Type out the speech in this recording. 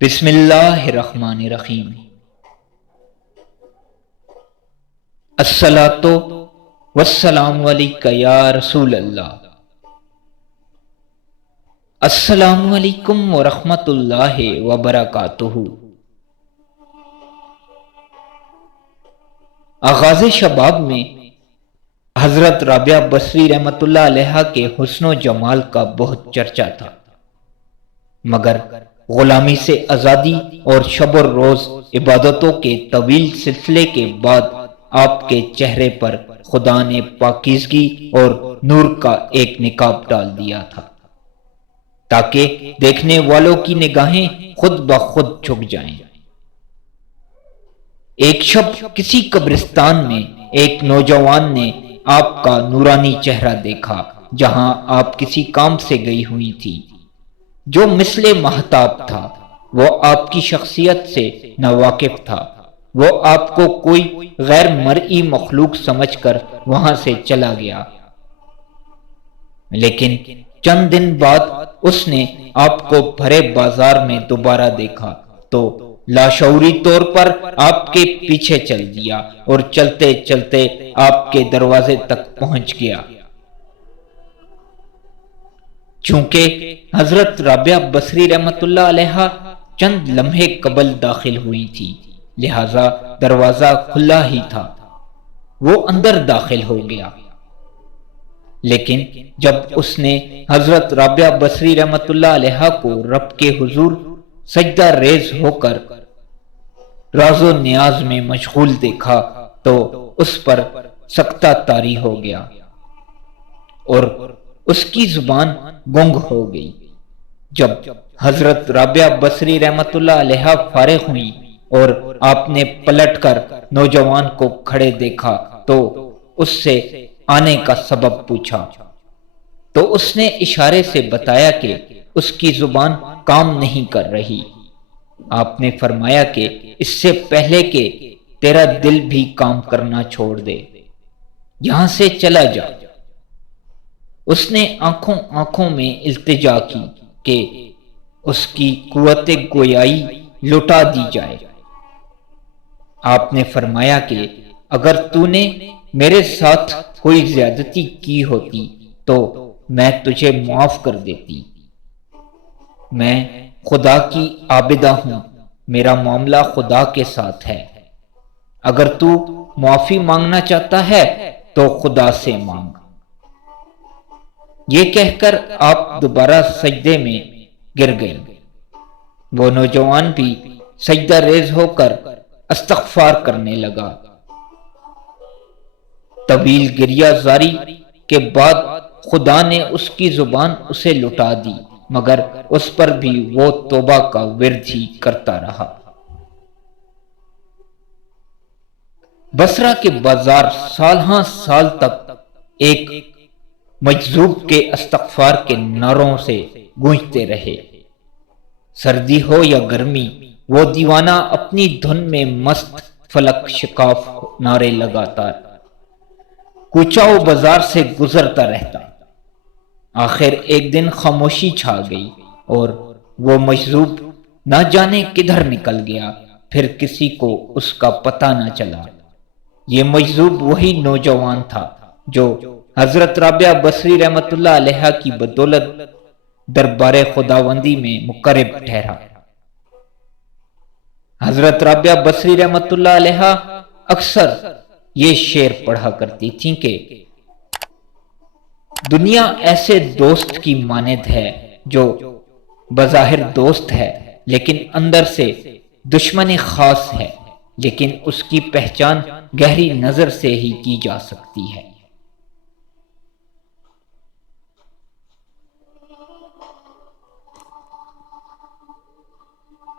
بسم اللہ الرحمن الرحیم۔ الصلاۃ والسلام علیک یا رسول اللہ۔ السلام علیکم ورحمۃ اللہ وبرکاتہ۔ آغاز شباب میں حضرت رابعہ بصری رحمۃ اللہ علیہ کے حسن و جمال کا بہت چرچا تھا، مگر غلامی سے آزادی اور شب و روز عبادتوں کے طویل سلسلے کے بعد آپ کے چہرے پر خدا نے پاکیزگی اور نور کا ایک نقاب ڈال دیا تھا، تاکہ دیکھنے والوں کی نگاہیں خود بخود جھک جائیں۔ ایک شب کسی قبرستان میں ایک نوجوان نے آپ کا نورانی چہرہ دیکھا، جہاں آپ کسی کام سے گئی ہوئی تھی، جو مثل مہتاب تھا۔ وہ آپ کی شخصیت سے ناواقف تھا۔ وہ آپ کو کوئی غیر مرئی مخلوق سمجھ کر وہاں سے چلا گیا، لیکن چند دن بعد اس نے آپ کو بھرے بازار میں دوبارہ دیکھا تو لاشعوری طور پر آپ کے پیچھے چل دیا اور چلتے چلتے آپ کے دروازے تک پہنچ گیا۔ چونکہ حضرت رابعہ بصری رحمۃ اللہ علیہ چند لمحے قبل داخل ہوئی تھی، لہذا دروازہ کھلا ہی تھا۔ وہ اندر داخل ہو گیا، لیکن جب اس نے حضرت رابعہ بصری رحمۃ اللہ علیہ کو رب کے حضور سجدہ ریز ہو کر راز و نیاز میں مشغول دیکھا تو اس پر سکتہ طاری ہو گیا اور اس کی زبان گنگ ہو گئی۔ جب حضرت رابعہ بصری رحمۃ اللہ علیہ فارغ ہوئی اور آپ نے پلٹ کر نوجوان کو کھڑے دیکھا تو اس سے آنے کا سبب پوچھا، تو اس نے اشارے سے بتایا کہ اس کی زبان کام نہیں کر رہی۔ آپ نے فرمایا کہ اس سے پہلے کہ تیرا دل بھی کام کرنا چھوڑ دے، یہاں سے چلا جا۔ اس نے آنکھوں میں التجا کی کہ اس کی قوت گویائی لٹا دی جائے۔ آپ نے فرمایا کہ اگر تو نے میرے ساتھ کوئی زیادتی کی ہوتی تو میں تجھے معاف کر دیتی۔ میں خدا کی عابدہ ہوں، میرا معاملہ خدا کے ساتھ ہے۔ اگر تو معافی مانگنا چاہتا ہے تو خدا سے مانگ۔ یہ کہہ کر آپ دوبارہ سجدے میں گر گئیں۔ وہ نوجوان بھی سجدہ ریز ہو کر استغفار کرنے لگا۔ طویل گریہ زاری کے بعد خدا نے اس کی زبان اسے لٹا دی، مگر اس پر بھی وہ توبہ کا ورد ہی کرتا رہا۔ بصرہ کے بازار سال ہاں سال تک ایک مجذوب کے استغفار کے نعروں سے گونجتے رہے۔ سردی ہو یا گرمی، وہ دیوانہ اپنی دھن میں مست فلک شکاف نعرے لگاتا کوچہ و بازار سے گزرتا رہتا۔ آخر ایک دن خاموشی چھا گئی اور وہ مجذوب نہ جانے کدھر نکل گیا، پھر کسی کو اس کا پتہ نہ چلا۔ یہ مجذوب وہی نوجوان تھا جو حضرت رابعہ بصری رحمۃ اللہ علیہ کی بدولت دربار خداوندی میں مقرب ٹھہرا۔ حضرت رابعہ بصری رحمۃ اللہ علیہ اکثر یہ شعر پڑھا کرتی تھیں کہ دنیا ایسے دوست کی مانند ہے جو بظاہر دوست ہے لیکن اندر سے دشمن خاص ہے، لیکن اس کی پہچان گہری نظر سے ہی کی جا سکتی ہے۔